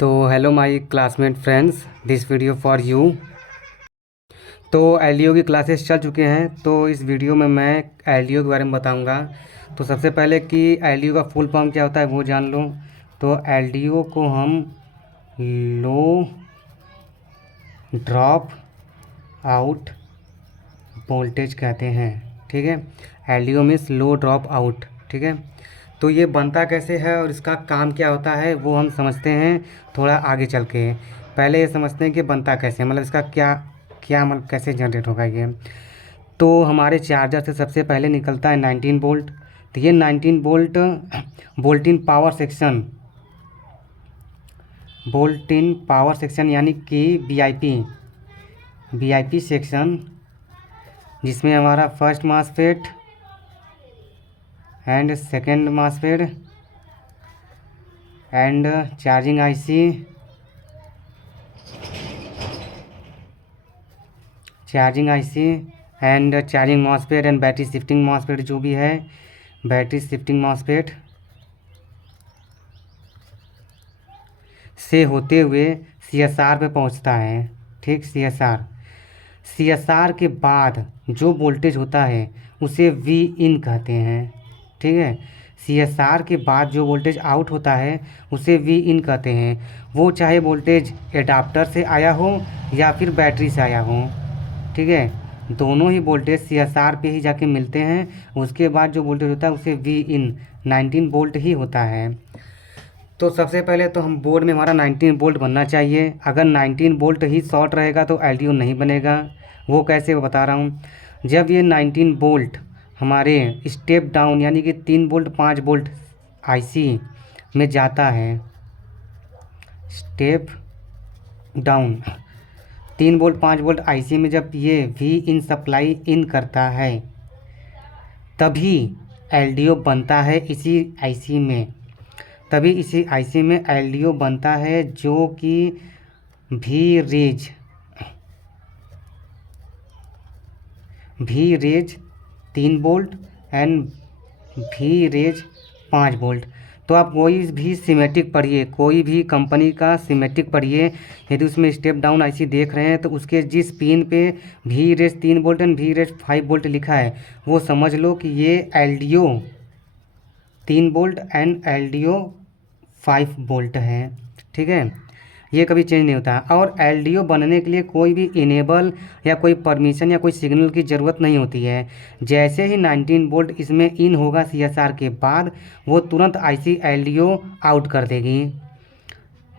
तो hello my classmate friends, this video for you. तो LDO की क्लासेस चल चुके हैं, तो इस वीडियो में मैं एलडीओ के बारे में बताऊंगा। तो सबसे पहले कि एलडीओ का फुल फॉर्म क्या होता है वो जान लो। तो एलडीओ को हम लो ड्रॉप आउट वोल्टेज कहते हैं। ठीक है, LDO means low drop out. ठीक है, तो ये बनता कैसे है और इसका काम क्या होता है वो हम समझते हैं थोड़ा आगे चल के। पहले ये समझते हैं कि बनता कैसे, मतलब इसका क्या क्या मतलब कैसे जनरेट होगा ये। तो हमारे चार्जर से सबसे पहले निकलता है 19 वोल्ट। तो ये 19 volt volt in power section, volt in power section यानी कि वीआईपी सेक्शन, जिसमें हमारा first MOSFET and second MOSFET and charging IC, and charging MOSFET and battery shifting MOSFET जो भी है, बैटरी शिफ्टिंग मॉसफेट से होते हुए सीएसआर पे पहुंचता है। ठीक, सीएसआर के बाद जो वोल्टेज होता है उसे वी इन कहते हैं। ठीक है, सीएसआर के बाद जो वोल्टेज आउट होता है उसे वी इन कहते हैं। वो चाहे वोल्टेज एडाप्टर से आया हो या फिर बैटरी से आया हो। ठीक है, दोनों ही वोल्टेज सीएसआर पे ही जाके मिलते हैं। उसके बाद जो वोल्टेज होता है उसे वी इन 19 वोल्ट ही होता है। तो सबसे पहले तो हम बोर्ड में हमारा 19 वोल्ट बनना चाहिए। अगर 19 वोल्ट ही शॉर्ट रहेगा तो एलडीओ नहीं बनेगा। वो कैसे वो बता रहा हूँ। जब ये 19 वोल्ट हमारे स्टेप डाउन यानी कि 3 वोल्ट 5 वोल्ट आईसी में जाता है, step down 3 volt 5 volt IC में जब ये वी इन सप्लाई इन करता है तभी एलडीओ बनता है। इसी आईसी में तभी इसी आईसी में एलडीओ बनता है, जो कि we raise 3 volt and we raise 5 volt. तो आप कोई भी सीमेटिक पढ़िए, कोई भी कंपनी का सीमेटिक पढ़िए, यदि उसमें स्टेप डाउन आईसी देख रहे हैं तो उसके जिस पिन पे we raise 3 volt and we raise 5 volt लिखा है वो समझ लो कि ये LDO 3 volt and LDO 5 volt है। ठीक है, ये कभी चेंज नहीं होता। और एलडीओ बनने के लिए कोई भी इनेबल या कोई परमिशन या कोई सिग्नल की ज़रूरत नहीं होती है। जैसे ही 19 वोल्ट इसमें इन होगा सीएसआर के बाद, वो तुरंत आईसी एलडीओ आउट कर देगी।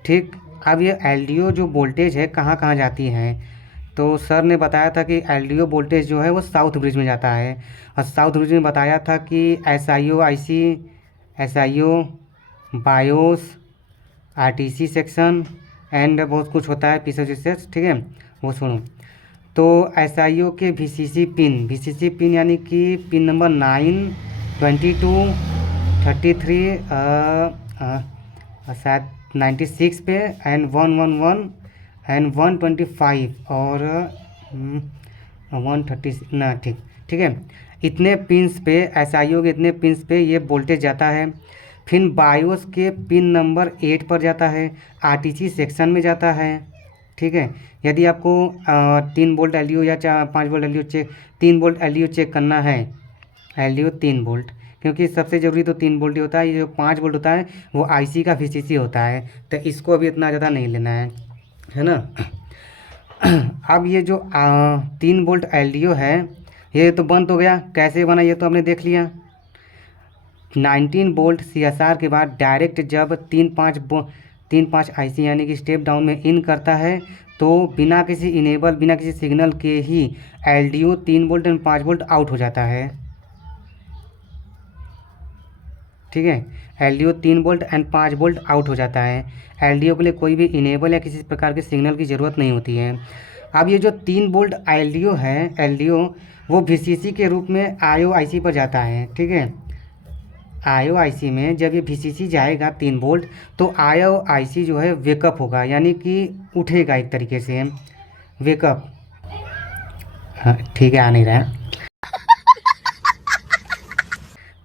ठीक, अब ये एलडीओ जो वोल्टेज है कहाँ कहाँ जाती है, तो सर ने बताया था कि एलडीओ वोल्टेज जो है वो साउथ ब्रिज में जाता है। और साउथ ब्रिज में बताया था कि SIO BIOS RTC section and बहुत कुछ होता है पीछे से। ठीक है, वो सुनो। तो एसआईओ के वीसीसी पिन यानी कि पिन नंबर 9, 22, 33 शायद 96 पे एंड 111 एंड 125 और 130 ना। ठीक ठीक है, इतने पिन्स पे एसआईओ के इतने पिन्स पे ये वोल्टेज जाता है। फिर बायोस के पिन नंबर 8 पर जाता है, आरटीसी सेक्शन में जाता है। ठीक है, यदि आपको 3 वोल्ट एलडीओ या 5 volt LDO check 3 volt LDO check करना है, एलडीओ 3 वोल्ट, क्योंकि सबसे ज़रूरी तो 3 वोल्ट ही होता है। ये जो 5 वोल्ट होता है वो आईसी का वीसीसी होता है, तो इसको अभी इतना ज़्यादा नहीं लेना है ना। अब ये जो 3 वोल्ट एलडीओ है ये तो बंद हो गया। कैसे बना ये तो आपने देख लिया। 19 वोल्ट सीएसआर के बाद डायरेक्ट जब 3-5 आईसी यानी कि स्टेप डाउन में इन करता है तो बिना किसी इनेबल बिना किसी सिग्नल के ही LDO 3 volt and 5 volt out हो जाता है। ठीक है, LDO 3 volt and 5 volt out हो जाता है। एलडीओ के लिए कोई भी इनेबल या किसी प्रकार के सिग्नल की ज़रूरत नहीं होती है। अब ये जो 3 वोल्ट एलडीओ वो वीसीसी के रूप में आईओ आईसी पर जाता है। ठीक है, आईओ आईसी में जब ये वीसीसी जाएगा 3 वोल्ट तो आईओ आईसी जो है वेकअप होगा, यानी कि उठेगा एक तरीके से वेकअप। हाँ ठीक है, आ नहीं रहा है।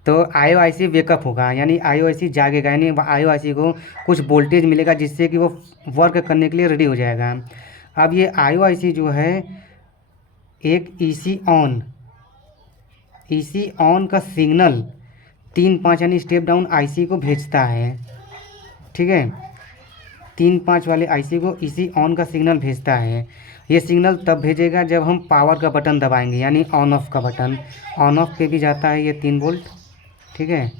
तो आईओआईसी वेकअप होगा, यानी आईओआईसी जागेगा, यानी आईओआईसी को कुछ वोल्टेज मिलेगा जिससे कि वो वर्क करने के लिए रेडी हो जाएगा। अब ये आईओआईसी जो है एक ईसी ऑन का सिग्नल 3-5 यानी स्टेप डाउन आईसी को भेजता है। ठीक है, 3-5 वाले आईसी को ईसी ऑन का सिग्नल भेजता है। ये सिग्नल तब भेजेगा जब हम पावर का बटन दबाएंगे, यानी ऑन ऑफ का बटन। ऑन ऑफ पे भी जाता है ये 3 वोल्ट। ठीक है,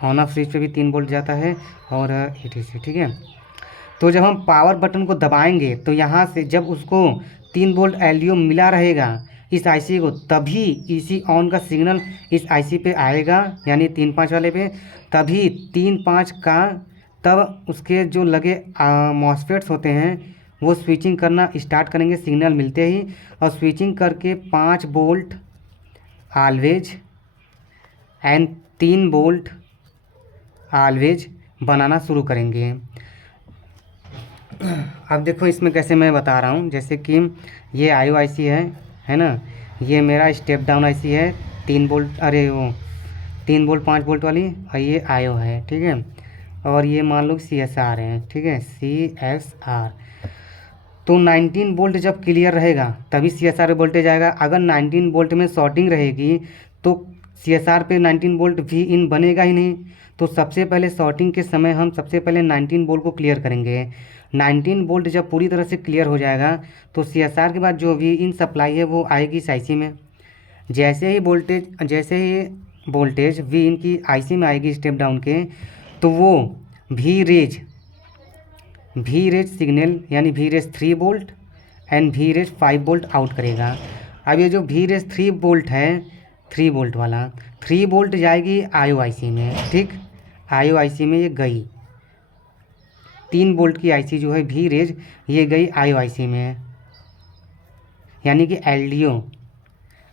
ऑन ऑफ स्विच पे भी 3 वोल्ट जाता है और एटीसी। ठीक है, तो जब हम पावर बटन को दबाएंगे तो यहाँ से जब उसको 3 वोल्ट एलडीओ मिला रहेगा इस आईसी को, तभी ईसी ऑन का सिग्नल इस आईसी पे आएगा, यानी 3-5 वाले पे। तभी 3-5 का तब उसके जो लगे मॉसफेट्स होते हैं वो स्विचिंग करना स्टार्ट करेंगे सिग्नल मिलते ही, और स्विचिंग करके 5 volt always and 3 volt always बनाना शुरू करेंगे। अब देखो इसमें कैसे मैं बता रहा हूँ, जैसे कि ये आईओआईसी है ना, ये मेरा स्टेप डाउन आईसी है 3 वोल्ट, अरे वो 3 वोल्ट 5 वोल्ट वाली, और ये आईओ है। ठीक है, और ये मान लो CSR है। ठीक है, CSR। तो 19 वोल्ट जब क्लियर रहेगा तभी CSR पे वोल्टेज आएगा। अगर 19 वोल्ट में शॉर्टिंग रहेगी तो CSR पे 19 वोल्ट भी इन बनेगा ही नहीं। तो सबसे पहले शॉर्टिंग के समय हम सबसे पहले 19 वोल्ट को क्लियर करेंगे। 19 वोल्ट जब पूरी तरह से क्लियर हो जाएगा तो CSR के बाद जो भी इन सप्लाई है वो आएगी इस आईसी में। जैसे ही वोल्टेज वी इन की आईसी में आएगी स्टेप डाउन के, तो वो भी रेज सिग्नल यानी भी रेज 3 वोल्ट एंड भी रेज 5 वोल्ट आउट करेगा। अब ये जो भी रेज 3 वोल्ट है, 3 वोल्ट वाला 3 वोल्ट जाएगी आईओआईसी में। ठीक, आईओआईसी में ये गई 3 वोल्ट की आईसी जो है भी रेज, ये गई आईओआईसी में, यानी कि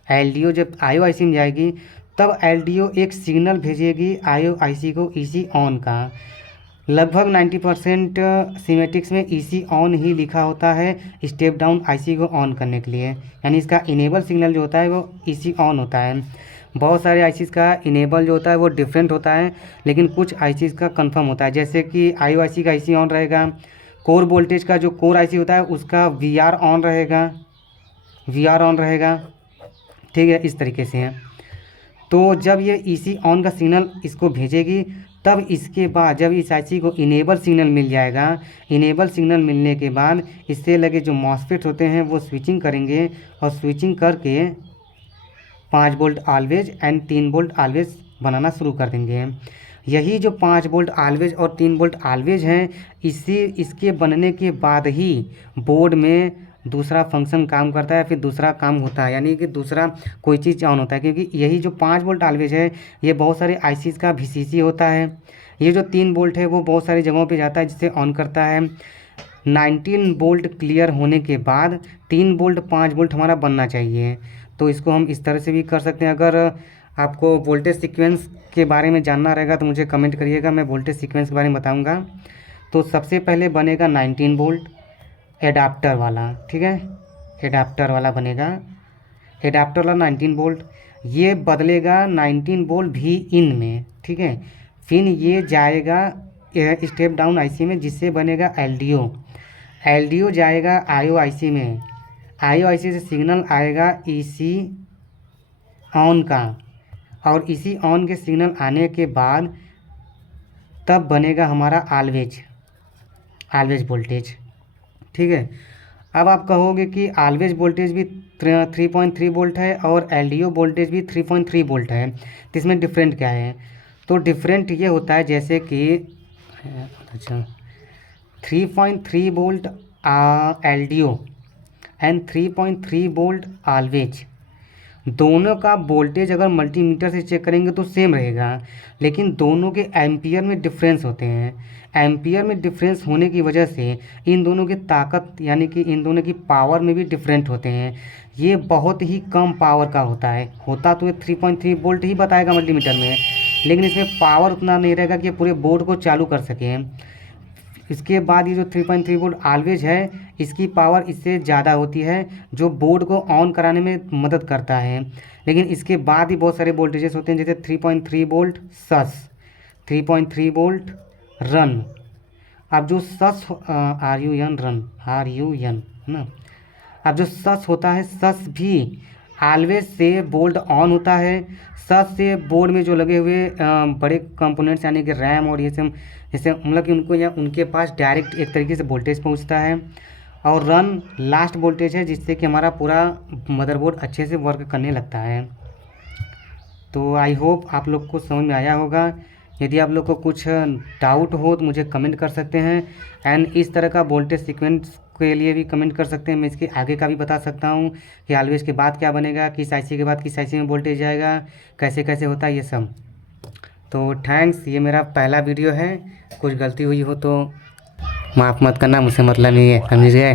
एलडीओ जब आईओआईसी में जाएगी तब एलडीओ एक सिग्नल भेजेगी आईओआईसी को ईसी ऑन का। लगभग 90% सीमेटिक्स में ईसी ऑन ही लिखा होता है स्टेप डाउन आईसी को ऑन करने के लिए, यानी इसका इनेबल सिग्नल जो होता है वो ईसी ऑन होता है। बहुत सारे आईसीज़ का इनेबल जो होता है वो डिफरेंट होता है, लेकिन कुछ आईसीज़ का कंफर्म होता है। जैसे कि आईओआईसी का आईसी ऑन रहेगा, कोर वोल्टेज का जो कोर आईसी होता है उसका वीआर ऑन रहेगा। ठीक है, इस तरीके से है। तो जब ये ईसी ऑन का सिग्नल इसको भेजेगी, तब इसके बाद जब इस आईसी को इनेबल सिग्नल मिल जाएगा, इनेबल सिग्नल मिलने के बाद इससे लगे जो मॉसफेट होते हैं वो स्विचिंग करेंगे, और स्विचिंग करके 5 volt always and 3 volt always बनाना शुरू कर देंगे। यही जो 5 वोल्ट ऑलवेज और 3 वोल्ट ऑलवेज हैं, इसके बनने के बाद ही बोर्ड में दूसरा फंक्शन काम करता है, फिर दूसरा काम होता है, यानी कि दूसरा कोई चीज़ ऑन होता है। क्योंकि यही जो 5 वोल्ट ऑलवेज है ये बहुत सारे आईसीज़ का VCC होता है। ये जो 3 वोल्ट है वो बहुत सारी जगहों पे जाता है जिसे ऑन करता है। 19 वोल्ट क्लियर होने के बाद 3 वोल्ट 5 वोल्ट हमारा बनना चाहिए। तो इसको हम इस तरह से भी कर सकते हैं। अगर आपको वोल्टेज सीक्वेंस के बारे में जानना रहेगा तो मुझे कमेंट करिएगा, मैं वोल्टेज सीक्वेंस के बारे में बताऊँगा। तो सबसे पहले बनेगा 19 वोल्ट एडाप्टर वाला। ठीक है, एडाप्टर वाला बनेगा, एडाप्टर वाला 19 वोल्ट, ये बदलेगा 19 वोल्ट भी इन में। ठीक है, फिर ये जाएगा स्टेप डाउन आईसी में, जिससे बनेगा एलडीओ जाएगा आईओआईसी में, आईओआईसी से सिग्नल आएगा ईसी ऑन का, और इसी ऑन के सिग्नल आने के बाद तब बनेगा हमारा ऑलवेज वोल्टेज। ठीक है, अब आप कहोगे कि ऑलवेज वोल्टेज भी 3.3 वोल्ट है और एलडीओ वोल्टेज भी 3.3 वोल्ट है, तो इसमें डिफरेंट क्या है? तो डिफरेंट ये होता है जैसे कि 3.3 volt LDO and 3.3 volt always, दोनों का वोल्टेज अगर मल्टीमीटर से चेक करेंगे तो सेम रहेगा, लेकिन दोनों के एम्पियर में डिफरेंस होते हैं। एम्पियर में डिफरेंस होने की वजह से इन दोनों की ताकत यानी कि इन दोनों की पावर में भी डिफरेंट होते हैं। ये बहुत ही कम पावर का होता तो ये 3.3 वोल्ट ही बताएगा मल्टीमीटर में, लेकिन इसमें पावर उतना नहीं रहेगा कि पूरे बोर्ड को चालू कर सकें। इसके बाद ये जो 3.3 वोल्ट ऑलवेज है, इसकी पावर इससे ज़्यादा होती है, जो बोर्ड को ऑन कराने में मदद करता है। लेकिन इसके बाद भी बहुत सारे वोल्टेजेस होते हैं, जैसे 3.3 वोल्ट सस, 3.3 वोल्ट रन। अब जो सस RUN रन, RUN है ना। अब जो सस होता है, सस भी ऑलवेज से बोर्ड ऑन होता है। सस से बोर्ड में जो लगे हुए बड़े कंपोनेंट्स यानी कि रैम और ये सब, जैसे मतलब कि उनको या उनके पास डायरेक्ट एक तरीके से वोल्टेज पहुंचता है। और रन लास्ट वोल्टेज है, जिससे कि हमारा पूरा मदरबोर्ड अच्छे से वर्क करने लगता है। तो आई होप आप लोग को समझ में आया होगा। यदि आप लोग को कुछ डाउट हो तो मुझे कमेंट कर सकते हैं, एंड इस तरह का वोल्टेज सीक्वेंस के लिए भी कमेंट कर सकते हैं। मैं इसके आगे का भी बता सकता हूँ कि ऑलवेज के बाद क्या बनेगा, किस IC के बाद किस IC में वोल्टेज जाएगा, कैसे कैसे होता है ये सब। तो थैंक्स, ये मेरा पहला वीडियो है, कुछ गलती हुई हो तो माफ़ मत करना, मुझसे मतलब नहीं है, समझिए।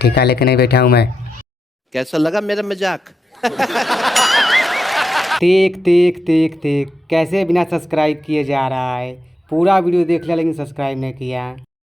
ठेका लेके नहीं बैठा हूँ मैं। कैसा लगा मेरा मजाक? देख देख देख देख कैसे बिना सब्सक्राइब किए जा रहा है। पूरा वीडियो देख लिया लेकिन सब्सक्राइब नहीं किया।